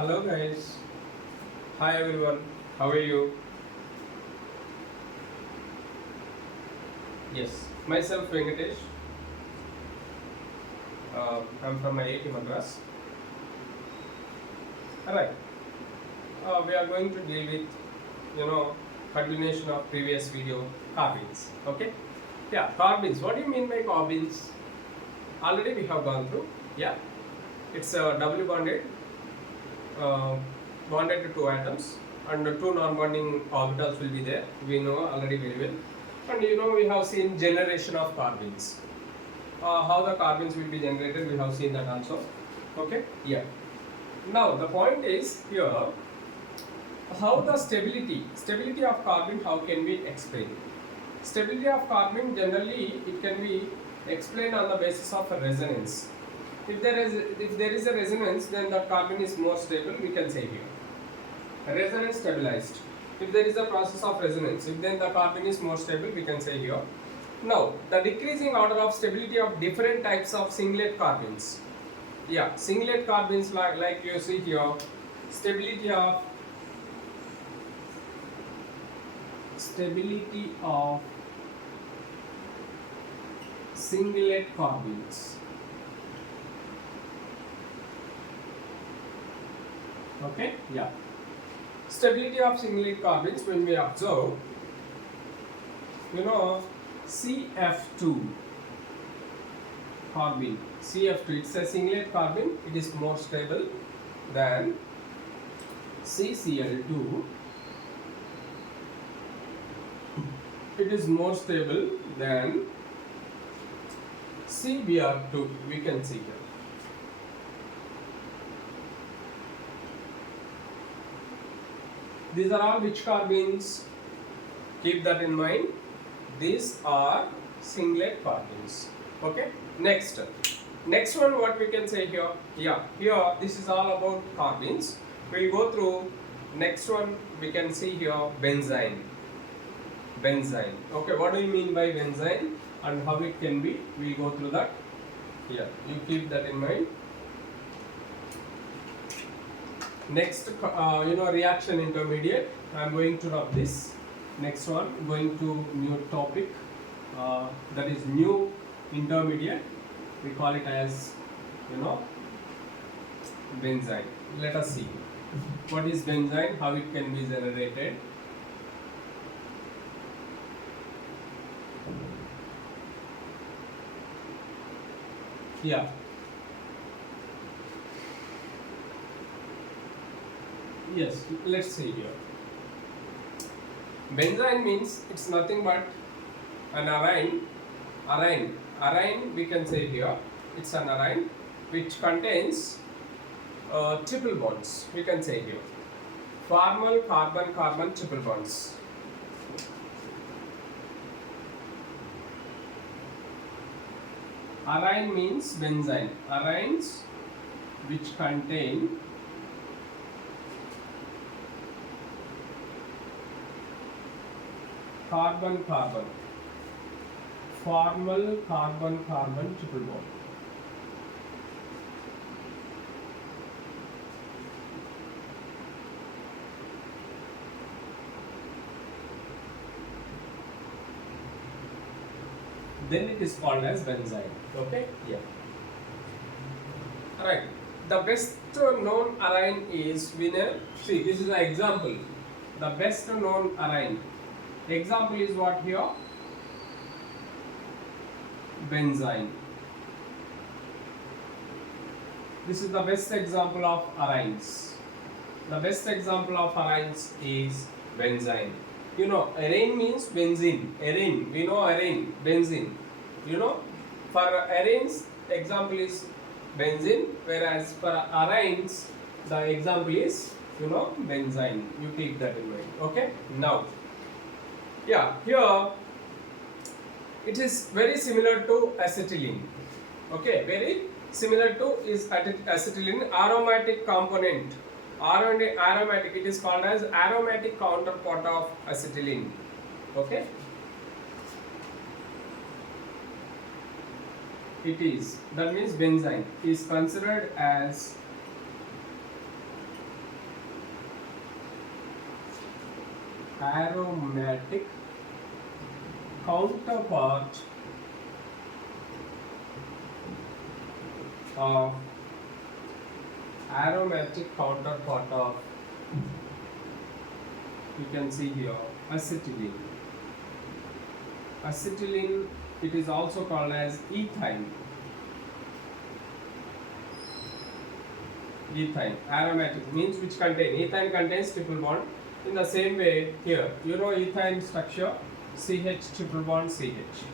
Hello guys. Hi everyone. How are you? Yes, myself Venkatesh. I'm from IIT Madras. Alright. We are going to deal with continuation of previous video carbons. Okay? Yeah, carbons. What do you mean by carbons? Already we have gone through. Yeah. It's a double uh, bonded to two atoms and two non-bonding orbitals will be there. We know already very well. And we have seen generation of carbons. How the carbons will be generated, we have seen that also. Okay, yeah. Now the point is here, how the stability of carbon, how can we explain? Stability of carbon generally it can be explained on the basis of a resonance. If there is a resonance, then the carbon is more stable, we can say here. Resonance stabilized. If there is a process of resonance, if then the carbon is more stable, we can say here. Now, the decreasing order of stability of different types of singlet carbons. Yeah, singlet carbons like you see here, stability of singlet carbons. Okay, yeah. Stability of singlet carbons when we observe, CF2 carbon. CF2, it's a singlet carbon, it is more stable than CCl2. It is more stable than CBr2, we can see here. These are all which carbons? Keep that in mind. These are singlet carbons. Okay. Next one, what we can say here? Yeah, here this is all about carbons. We'll go through. Next one we can see here benzene. Benzene. Okay, what do you mean by benzene and how it can be? We'll go through that. Yeah, you keep that in mind. Next, reaction intermediate. I'm going to rub this. Next one, going to new topic. That is new intermediate. We call it as, benzene. Let us see what is benzene, how it can be generated. Yeah. Yes, let's see here. Benzene means it's nothing but an arine. Arine we can say here, it's an arine which contains triple bonds, we can say here. Formal carbon-carbon triple bonds. Arine means benzene. Arines which contain carbon-carbon, formal carbon-carbon triple bond. Then it is called as benzene. Okay? Yeah. Alright. The best known arine is see, this is an example. The best known arine. Example is what here? Benzene. This is the best example of arines. The best example of arines is benzene. Arine means benzene. Arine, we know arine, benzene. For arines, example is benzene, whereas for arines, the example is, benzene. You keep that in mind. Okay? Now, yeah, here it is very similar to acetylene. Okay, very similar to is acetylene. Aromatic component. Aromatic, it is called as aromatic counterpart of acetylene. Okay, it is, that means benzene is considered as aromatic counterpart of you can see here acetylene. Acetylene, it is also called as ethyne. Ethyne, aromatic means which contain, ethyne contains triple bond. In the same way here, you know ethyne structure, CH triple bond CH.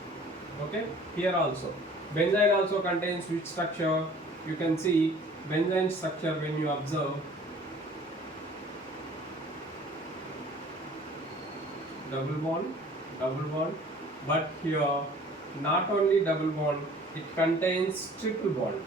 Okay, here also. Benzene also contains which structure? You can see benzene structure when you observe double bond, but here not only double bond, it contains triple bond.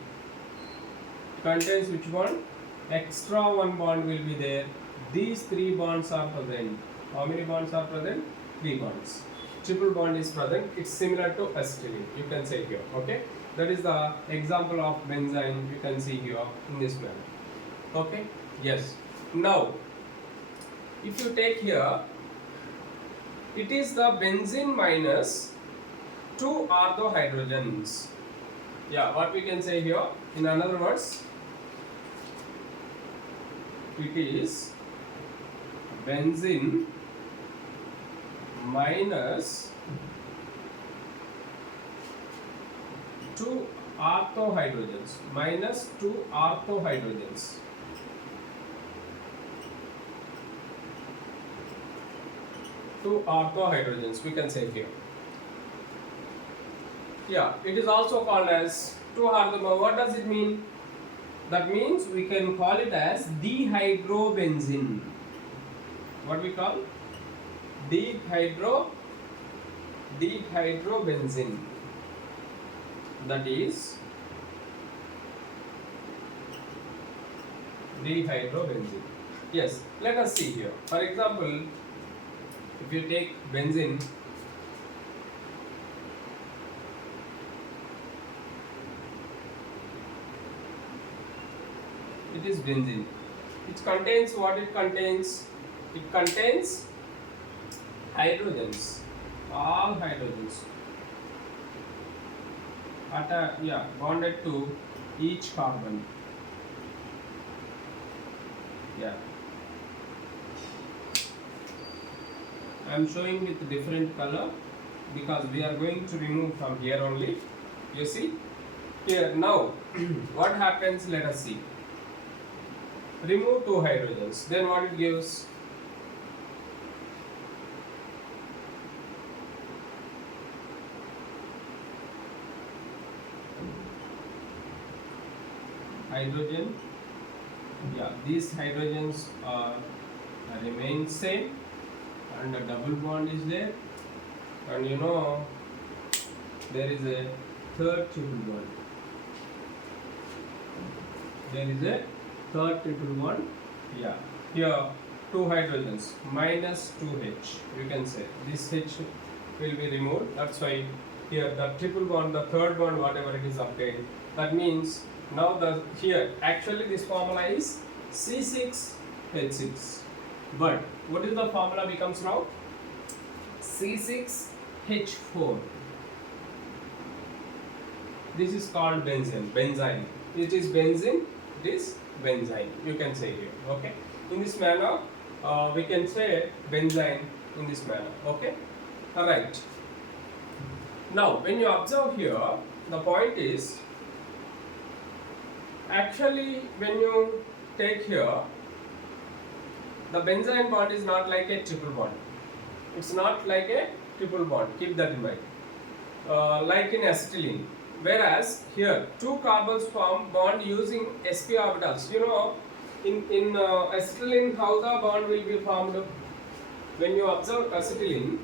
Contains which bond? Extra one bond will be there. These three bonds are present. How many bonds are present? 3 bonds. Triple bond is present. It's similar to acetylene. You can say here. Okay. That is the example of benzene. You can see here in this manner. Okay. Yes. Now, if you take here, it is the benzene minus 2 ortho hydrogens. Yeah. What we can say here? In other words, it is benzene minus 2 ortho hydrogens. Minus 2 ortho hydrogens. Two ortho hydrogens, we can say here. Yeah, it is also called as 2 ortho. What does it mean? That means we can call it as dihydrobenzene. What we call? Dihydrobenzene. That is dihydrobenzene. Yes, let us see here. For example, if you take benzene, it is benzene. It contains what it contains? It contains hydrogens, all hydrogens, bonded to each carbon. Yeah, I am showing with different color because we are going to remove from here only. You see here now. What happens? Let us see. Remove 2 hydrogens, then what it gives? Hydrogen. Yeah, these hydrogens remain same, and a double bond is there, and you know there is a third triple bond. There is a third triple bond. Yeah, here 2 hydrogens minus 2H. You can say this H will be removed. That's why here the triple bond, the third bond, whatever it is obtained. That means now the here actually this formula is C6H6. But what is the formula becomes now? C6H4. This is called benzene. It is benzene. It is benzene. You can say here. Okay. In this manner, we can say benzene in this manner. Okay. All right. Now, when you observe here, the point is actually when you take here, the benzene bond is not like a triple bond. It's not like a triple bond. Keep that in mind. Like in acetylene. Whereas here 2 carbons form bond using sp orbitals. You know, in acetylene how the bond will be formed? When you observe acetylene,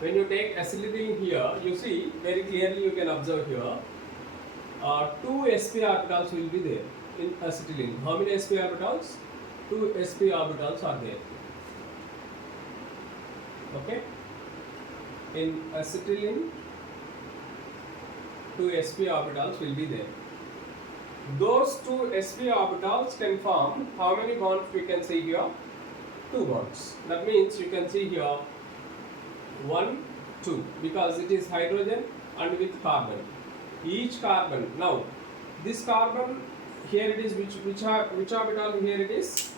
when you take acetylene here, you see very clearly, you can observe here 2 sp orbitals will be there in acetylene. How many sp orbitals? 2 sp orbitals are there. Okay. In acetylene, 2 sp orbitals will be there. Those 2 sp orbitals can form how many bonds we can see here? two bonds. That means you can see here 1 2 because it is hydrogen and with carbon. Each carbon, now this carbon here it is, which orbital here it is,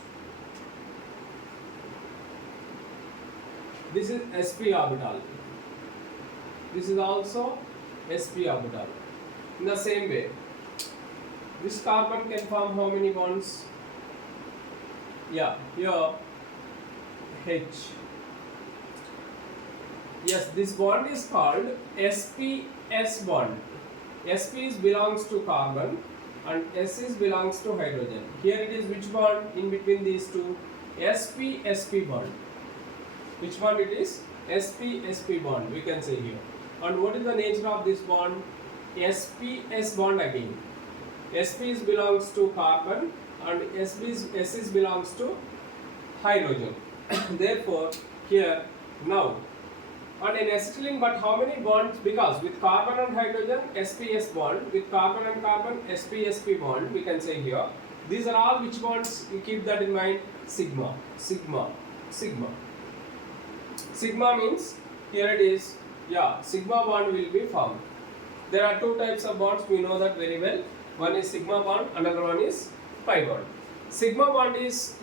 this is sp orbital, this is also sp orbital. In the same way, this carbon can form how many bonds? Yeah, here H. Yes, this bond is called sp-s bond. Sp belongs to carbon and S belongs to hydrogen. Here it is which bond in between these two? sp-sp bond. Which bond it is? sp-sp bond, we can say here. And what is the nature of this bond? sp-s bond again. Sp belongs to carbon and S belongs to hydrogen. Therefore, here now on an acetylene, but how many bonds? Because with carbon and hydrogen, sp-s bond, with carbon and carbon, sp-sp bond, we can say here. These are all which bonds? You keep that in mind. Sigma, sigma, sigma. Sigma means here it is. Yeah, sigma bond will be formed. There are two types of bonds. We know that very well. One is sigma bond, another one is pi bond. Sigma bond is,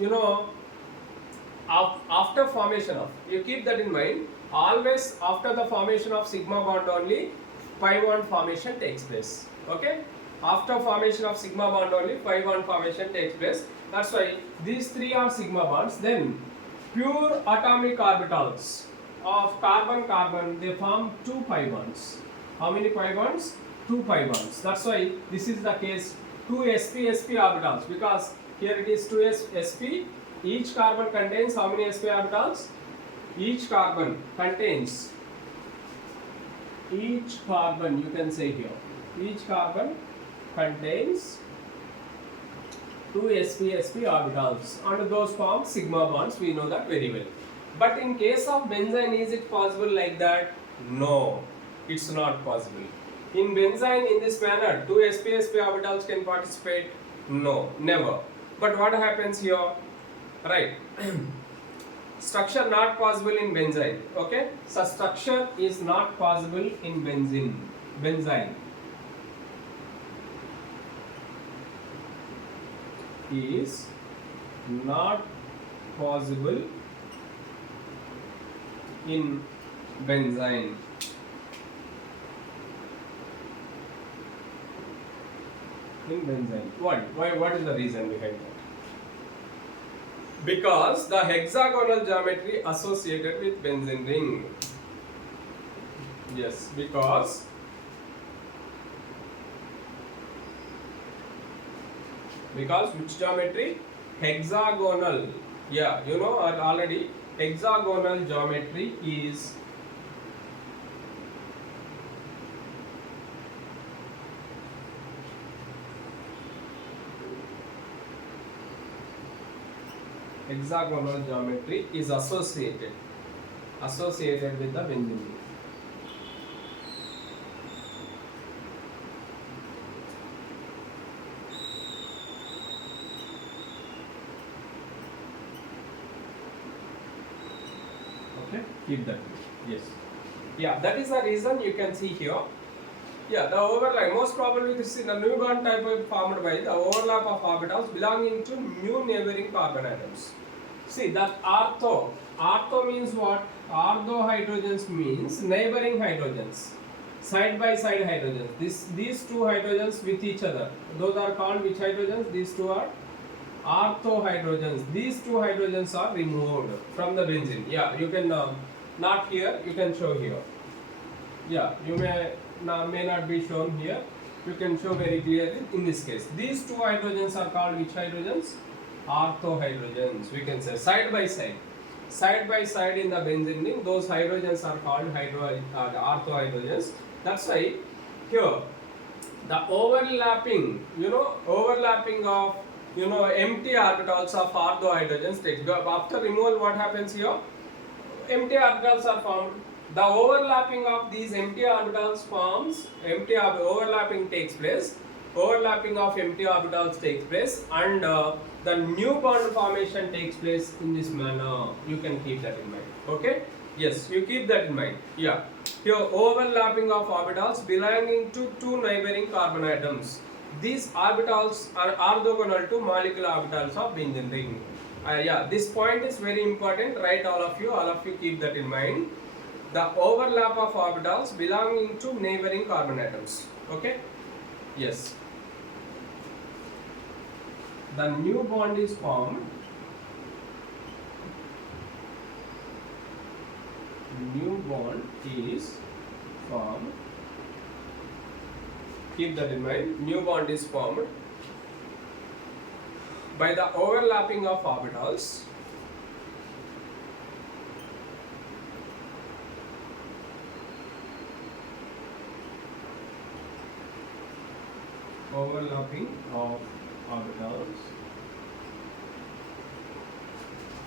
after formation of, you keep that in mind, always after the formation of sigma bond only pi bond formation takes place. Okay, after formation of sigma bond only pi bond formation takes place. That's why these three are sigma bonds. Then pure atomic orbitals of carbon they form two pi bonds. How many pi bonds? Two pi bonds. That's why this is the case, two sp-sp orbitals, because here it is 2 sp. Each carbon contains how many sp orbitals? Each carbon contains, each carbon, you can say here, each carbon contains two sp-sp orbitals and those form sigma bonds. We know that very well. But in case of benzene, is it possible like that? No, it's not possible. In benzene, in this manner, two sp-sp orbitals can participate? No, never. But what happens here? Right. Structure not possible in benzene. Okay. So structure is not possible in benzene. Is not possible in benzene. In benzene. Why? What is the reason behind that? Because the hexagonal geometry associated with benzene ring. Yes, because which geometry? Hexagonal. Yeah, you know already. Hexagonal geometry is associated with the benzene. Okay, keep that. Yes. Yeah, that is the reason you can see here. Yeah, the overlap, most probably this is a new bond type of formed by the overlap of orbitals belonging to new neighboring carbon atoms. See that ortho means what? Ortho hydrogens means neighboring hydrogens, side by side hydrogens. These two hydrogens with each other, those are called which hydrogens? These two are ortho hydrogens. These two hydrogens are removed from the benzene. Yeah, you can not here, you can show here. Yeah, you may not be shown here. You can show very clearly in this case. These two hydrogens are called which hydrogens? Ortho hydrogens. We can say side by side in the benzene ring. Those hydrogens are called ortho hydrogens. That's why here the overlapping of empty orbitals of ortho hydrogens takes. After removal, what happens here? Empty orbitals are formed. The overlapping of these empty orbitals overlapping takes place. overlapping of empty orbitals takes place, and the new bond formation takes place in this manner. You can keep that in mind. Okay? Yes, you keep that in mind. Yeah. Here, overlapping of orbitals belonging to two neighboring carbon atoms. These orbitals are orthogonal to molecular orbitals of benzene ring. Yeah, this point is very important. Write all of you keep that in mind. The overlap of orbitals belonging to neighboring carbon atoms. Okay? Yes. The new bond is formed. New bond is formed. Keep that in mind. New bond is formed by the overlapping of orbitals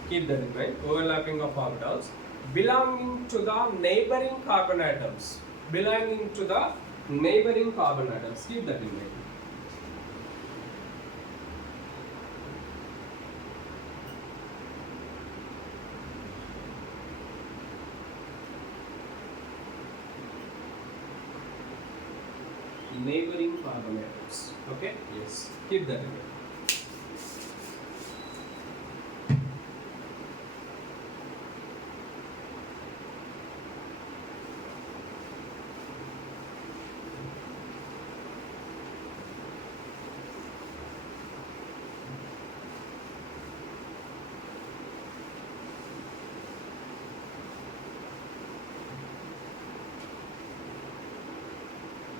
keep that in mind, overlapping of orbitals belonging to the neighboring carbon atoms, keep that in mind. Neighboring carbon atoms. Okay? Yes. Keep that in mind.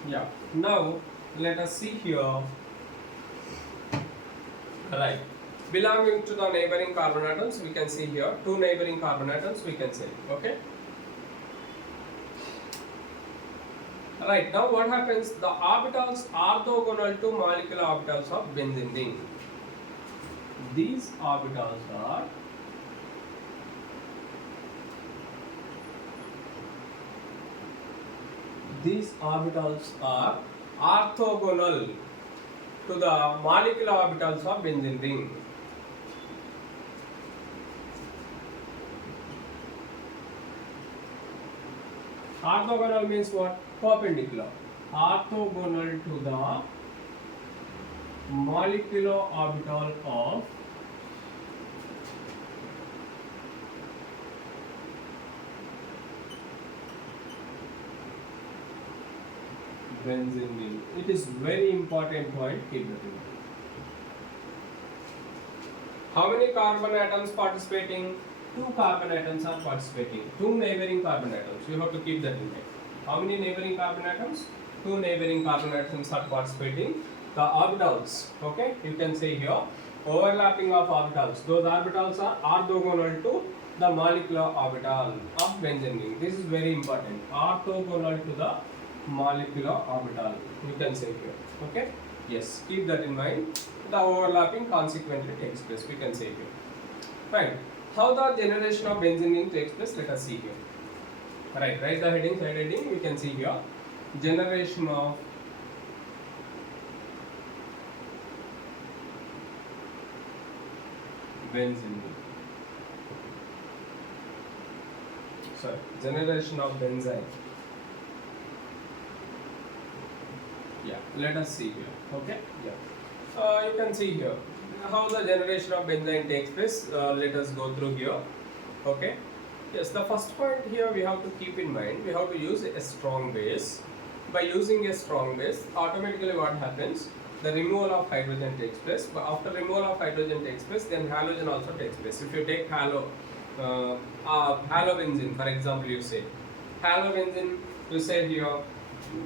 Yeah. Now let us see here. Right. Belonging to the neighboring carbon atoms, we can see here two neighboring carbon atoms. We can say. Okay. Right. Now what happens? The orbitals orthogonal to molecular orbitals of benzene ring. These orbitals are orthogonal to the molecular orbitals of benzene ring. Orthogonal means what? Perpendicular. Orthogonal to the molecular orbital of benzene ring. It is very important point. Keep that in mind. How many carbon atoms participating? Two carbon atoms are participating. Two neighboring carbon atoms. You have to keep that in mind. How many neighboring carbon atoms? Two neighboring carbon atoms are participating. The orbitals, okay, you can say here, overlapping of orbitals. Those orbitals are orthogonal to the molecular orbital of benzene ring. This is very important. Orthogonal to the molecular orbital. You can say here. Okay? Yes, keep that in mind. The overlapping consequently takes place. We can say here. Fine. How the generation of benzene ring takes place? Let us see here. Right, write the heading, side heading. We can see here. Generation of benzene. Sorry, generation of benzene. Yeah, let us see here. Okay, yeah. You can see here how the generation of benzene takes place. Let us go through here. Okay. Yes, the first point here we have to keep in mind, we have to use a strong base. By using a strong base, automatically what happens? The removal of hydrogen takes place. But after removal of hydrogen takes place, then halogen also takes place. If you take halobenzene, for example, you say halobenzene, you say here,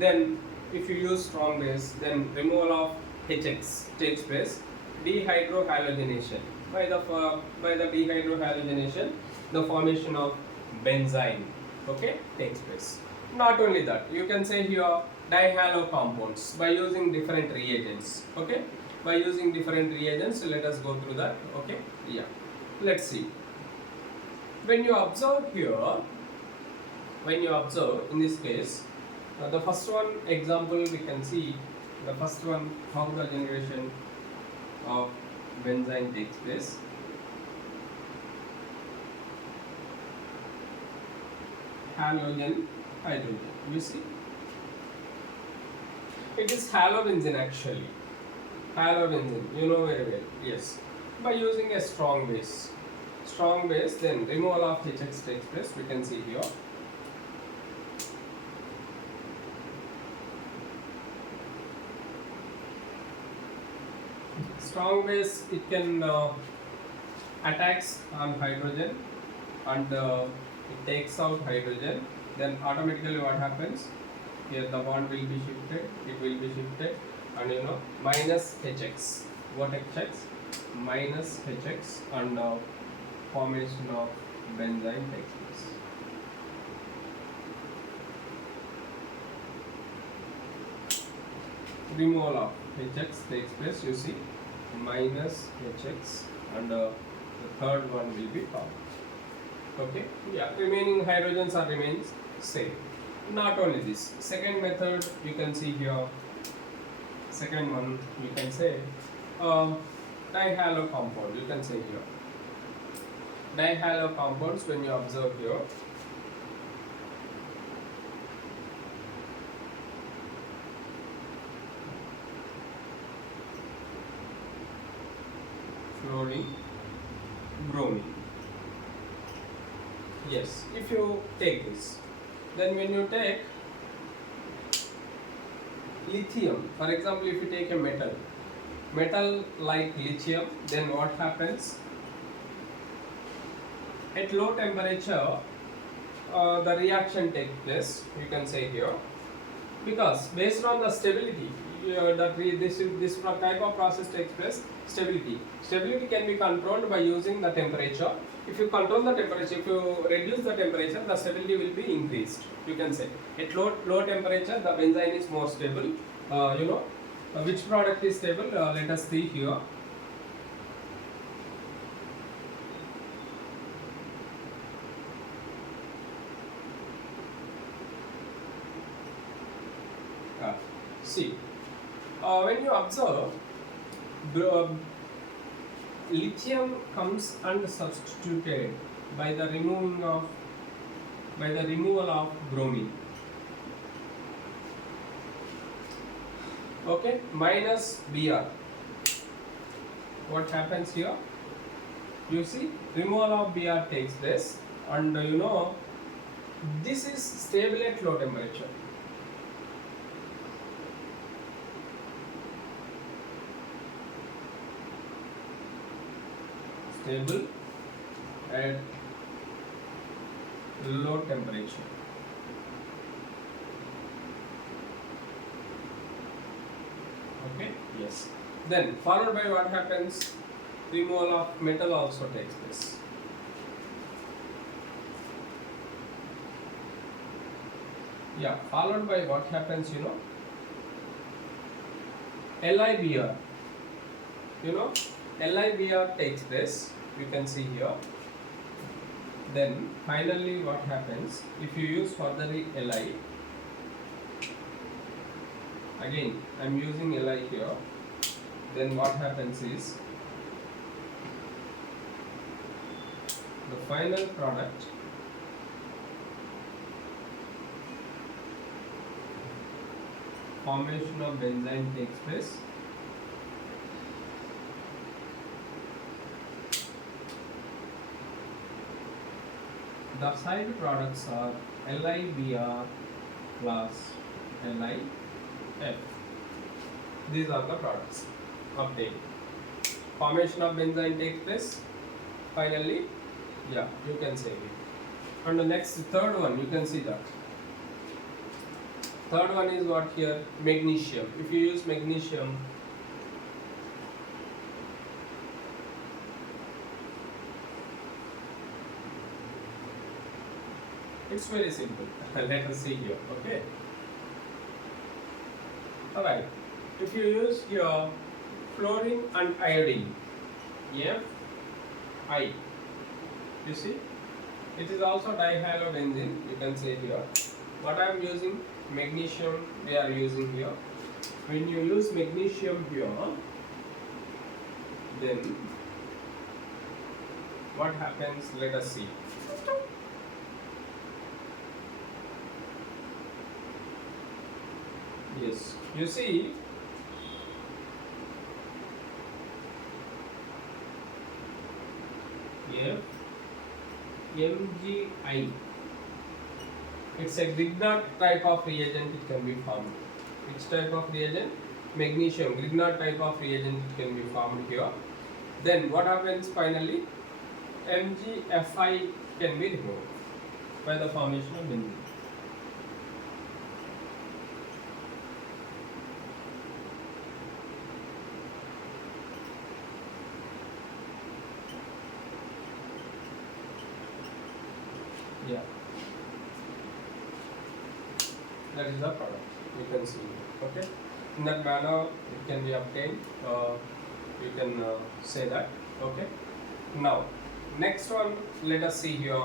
then if you use strong base, then removal of HX takes place. Dehydrohalogenation. By the dehydrohalogenation, the formation of benzene, okay, takes place. Not only that, you can say here dihalo compounds by using different reagents. Okay, by using different reagents, let us go through that. Okay, yeah, let's see. When you observe here, in this case, the first one example we can see The first one, how the generation of benzene takes place. Halogen, hydrogen. You see, it is halobenzene actually. Halobenzene, you know very well. Yes, by using a strong base. Strong base, then removal of HX takes place. We can see here. Strong base, it can attacks on hydrogen and it takes out hydrogen. Then automatically what happens? Here the bond will be shifted. It will be shifted, and you know, minus HX. What HX? Minus HX, and formation of benzene takes place. Removal of HX takes place. You see, minus HX, and the third one will be formed. Okay, yeah, remaining hydrogens are remains same. Not only this, second method you can see here. Second one you can say dihalo compound. You can say here dihalo compounds. When you observe here, fluorine, bromine. Yes, if you take this, then when you take lithium, for example, if you take a metal like lithium, then what happens? At low temperature, the reaction takes place. You can say here, because based on the stability, this type of process takes place. Stability can be controlled by using the temperature. If you control the temperature, if you reduce the temperature, the stability will be increased. You can say at low temperature, the benzene is more stable. You know, which product is stable? Let us see here. See, when you observe, lithium comes unsubstituted by the removal of bromine. Okay, minus Br. What happens here? You see, removal of Br takes place, and you know, this is stable at low temperature. Stable at low temperature. Okay, yes. Then followed by what happens? Removal of metal also takes place. Yeah, followed by what happens, you know? LiBr. You know, LiBr takes place. You can see here. Then finally what happens? If you use further Li, again I am using Li here, then what happens is the final product formation of benzene takes place. The side products are LiBr plus LiF. These are the products obtained. Formation of benzene takes place. Finally, yeah, you can say it. And the next third one, you can see that. Third one is what here? Magnesium. If you use magnesium, it's very simple. Let us see here. Okay. Alright. If you use your fluorine and iodine, Fi, you see, it is also dihalobenzene. You can say here. What I am using? Magnesium. We are using here. when you use magnesium here, then what happens? Let us see. Yes, you see, here MgI, it's a Grignard type of reagent, it can be formed. Which type of reagent? Magnesium, Grignard type of reagent, it can be formed here. Then what happens finally? MgFi can be removed by the formation of benzene. Yeah, that is the product. You can see. Okay, in that manner it can be obtained. You can say that. Okay. Now, next one. Let us see here.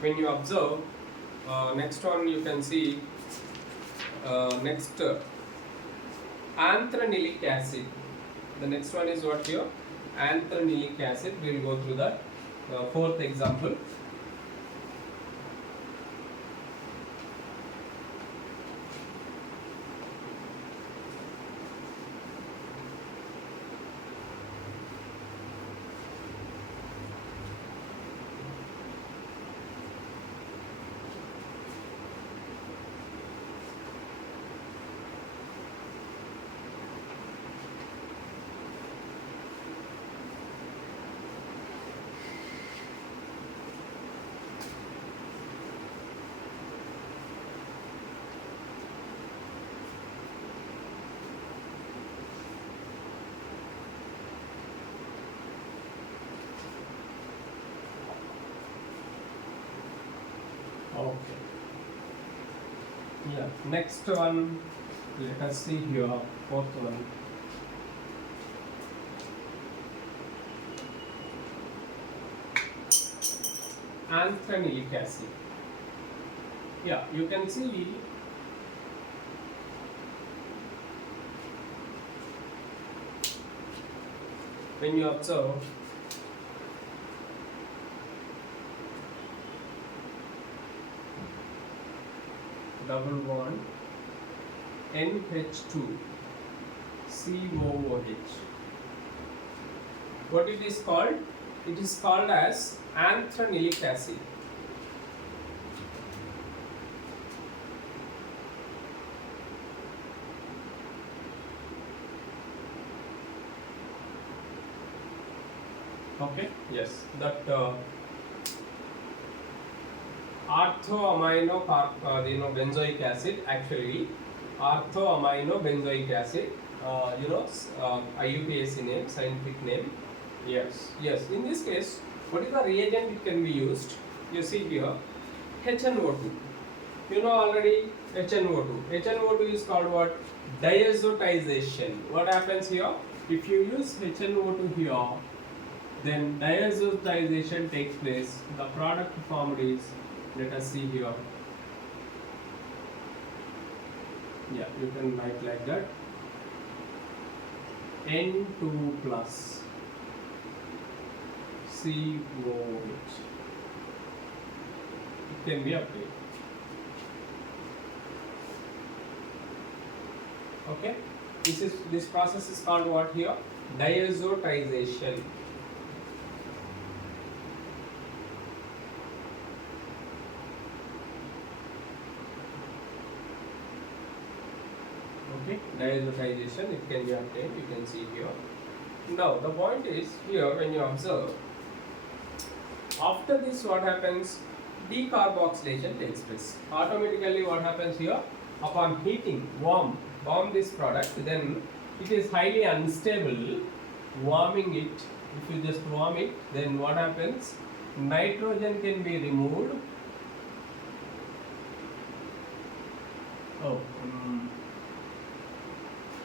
When you observe, next one you can see. Next, anthranylic acid. The next one is what here? Anthranylic acid. We will go through that. Fourth example. Okay. Yeah. Next one. Let us see here. Fourth one. Anthranylic acid. Yeah, you can see when you observe double bond NH2 COOH. What it is called? It is called as anthranylic acid. Okay. Yes. That orthoamino benzoic acid, actually orthoamino benzoic acid, IUPAC name, scientific name. Yes, yes. In this case, what is the reagent it can be used? You see here, HNO2. You know already HNO2. HNO2 is called what? Diazotization. What happens here? If you use HNO2 here, then diazotization takes place. The product formed is, let us see here. Yeah, you can write like that. N2 plus COH. It can be obtained. Okay. This process is called what here? Diazotization. Okay, diazotization, it can be obtained, you can see here. Now, the point is here, when you observe, after this what happens? Decarboxylation takes place. Automatically what happens here? Upon heating, warm this product, then it is highly unstable. Warming it, if you just warm it, then what happens? Nitrogen can be removed.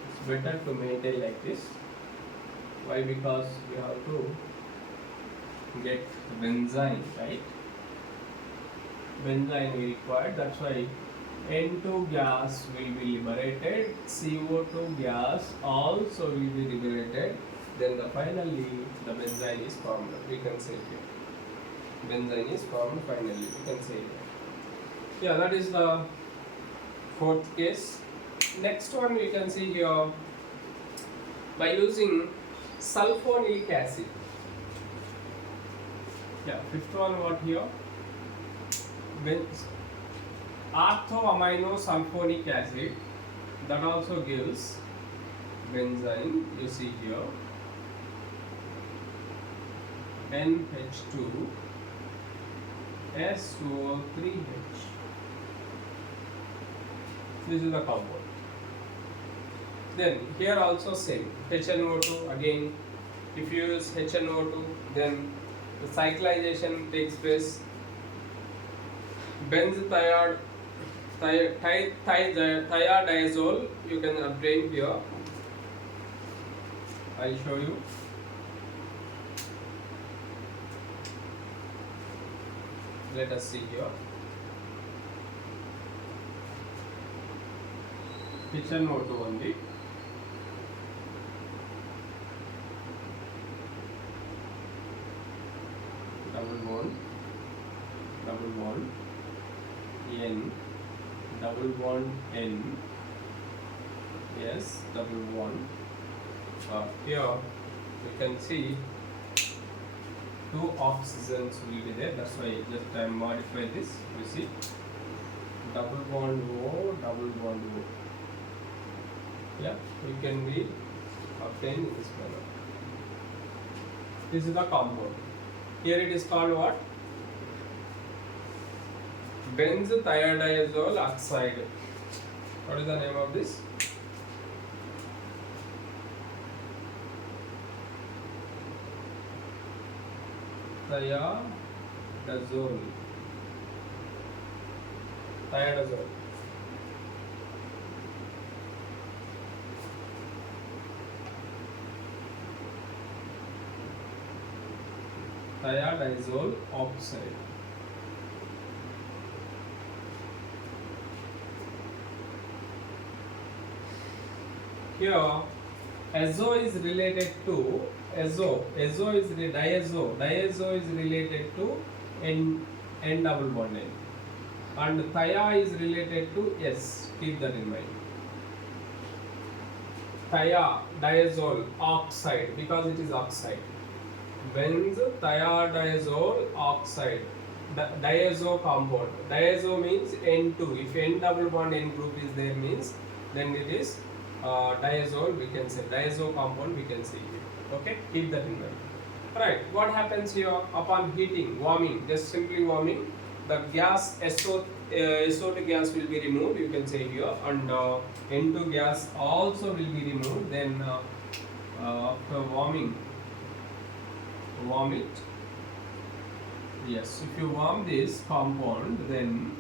It's better to maintain like this. Why? Because we have to get benzene, right? Benzene we required, that's why N2 gas will be liberated, CO2 gas also will be liberated, then finally the benzene is formed. We can say here. Benzene is formed finally. We can say here. Yeah, that is the fourth case. Next one we can see here by using sulfonic acid. Yeah, fifth one what here? Orthoamino sulfonic acid, that also gives benzene. You see here NH2 SO3H. This is the compound. Then here also same, HNO2 again. If you use HNO2, then the cyclization takes place. Thiazole you can obtain here. I'll show you. Let us see here. HNO2 only. Double bond, N, double bond N, yes, double bond. Here you can see two oxygens will be there. That's why just I modify this. You see, double bond O, double bond O. Yeah, you can be obtained in this manner. This is the compound. Here it is called what? Benzothiazole oxide. What is the name of this? Thiazole. Thiazole. Thiazole oxide. Here, azo is related to diazo is related to N double bond N, and thia is related to S. Keep that in mind. Thiazole oxide, because it is oxide. Benzothiazole oxide, diazo compound. Diazo means N2. If N double bond N group is there, means then it is diazole. We can say diazo compound. We can say here. Okay, keep that in mind. Right. What happens here upon heating, warming? Just simply warming, the gas SO2 gas will be removed. You can say here, and N2 gas also will be removed. Then after warm it. Yes, if you warm this compound, then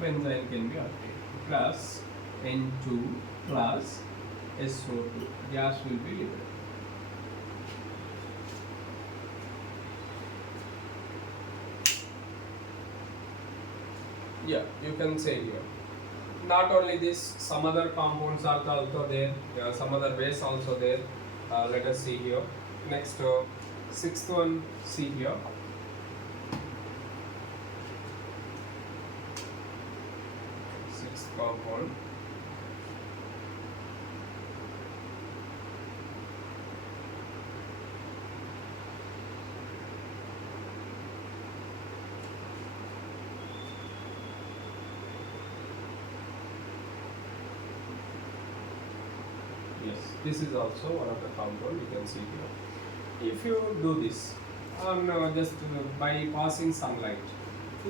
benzene can be obtained. Plus N2 plus SO2 gas will be liberated. Yeah, you can say here. Not only this, some other compounds are also there. Some other base also there. Let us see here. Next, sixth one, see here. Sixth compound. Yes, this is also one of the compound you can see here. If you do this on just by passing sunlight,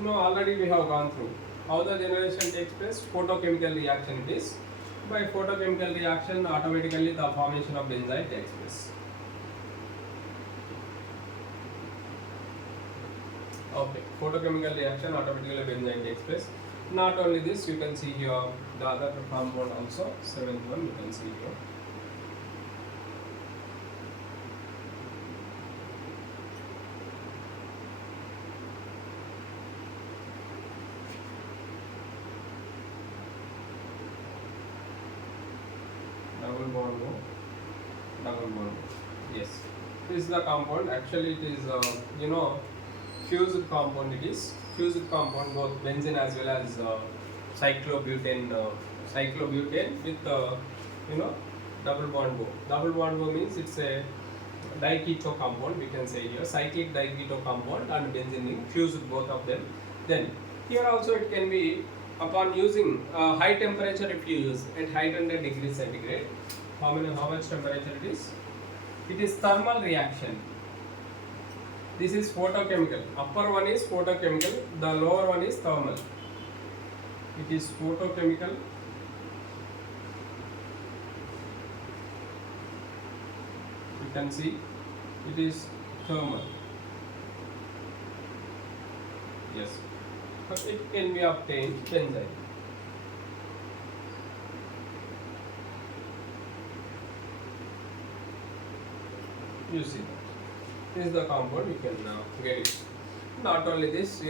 already we have gone through how the generation takes place. Photochemical reaction it is. By photochemical reaction, automatically the formation of benzene takes place. Okay, photochemical reaction, automatically benzene takes place. Not only this, you can see here the other compound also. Seventh one you can see here. double bond O, double bond O. Yes, this is the compound. Actually, it is fused compound. It is fused compound, both benzene as well as cyclobutane. Cyclobutane with double bond O. Double bond O means it's a diketo compound. We can say here cyclic diketo compound and benzene ring fused both of them. Then here also it can be upon using high temperature. If you use at 800 degrees centigrade, how much temperature it is? It is thermal reaction. This is photochemical. Upper one is photochemical, the lower one is thermal. It is photochemical. You can see it is thermal. Yes, but it can be obtained benzene. You see that. This is the compound, you can get it. Not only this,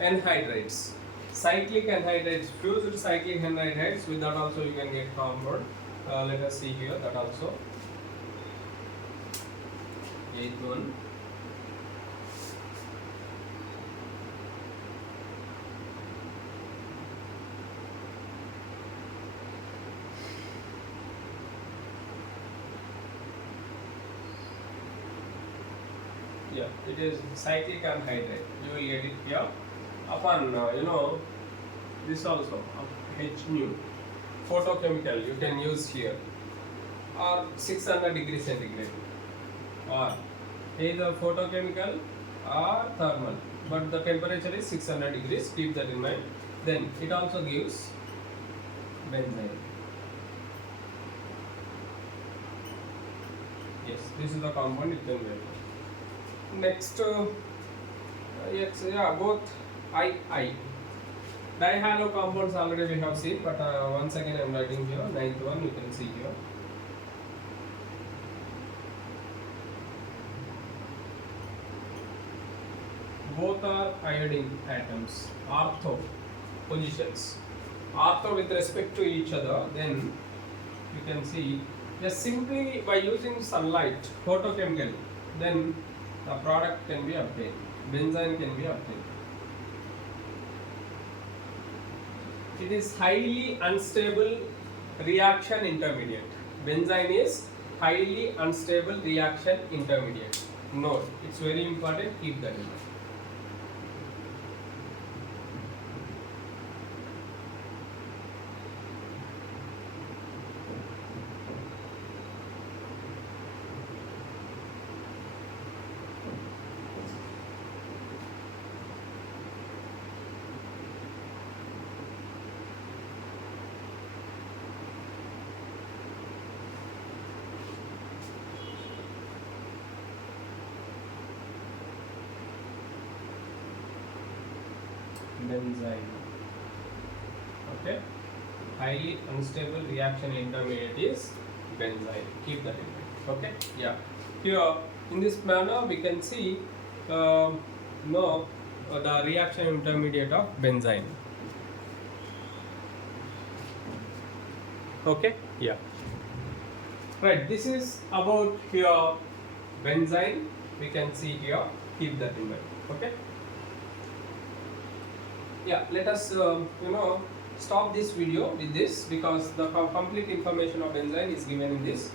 anhydrides. Cyclic anhydrides, fused cyclic anhydrides, with that also you can get compound. Let us see here that also. 8th one. Yeah, it is cyclic anhydride. You will get it here. Upon this also H nu photochemical you can use here, or 600 degrees centigrade, or either photochemical or thermal, but the temperature is 600 degrees. Keep that in mind. Then it also gives benzene. Yes, this is the compound it can get. Next, yes, yeah, both I. Dihalo compounds already we have seen, but once again I am writing here. 9th one you can see here. Both are iodine atoms, ortho positions, ortho with respect to each other. Then you can see just simply by using sunlight, photochemical, then the product can be obtained. Benzene can be obtained. It is highly unstable reaction intermediate. Benzene is highly unstable reaction intermediate. Note, it's very important, keep that in mind. Benzene. Okay, highly unstable reaction intermediate is benzene. Keep that in mind. Okay, yeah. Here in this manner we can see the reaction intermediate of benzene. Okay, yeah. Right. This is about here benzene. We can see here. Keep that in mind. Okay. Yeah, let us stop this video with this, because the complete information of benzene is given in this.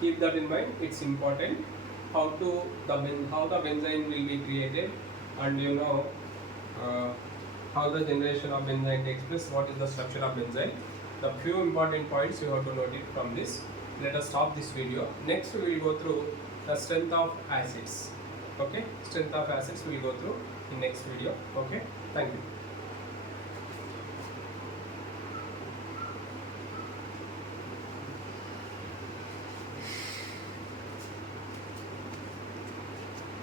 Keep that in mind. It's important how the benzene will be created, and how the generation of benzene takes place. What is the structure of benzene? The few important points you have to note it from this. Let us stop this video. Next we will go through the strength of acids. Okay, strength of acids we will go through in next video. Okay, thank you.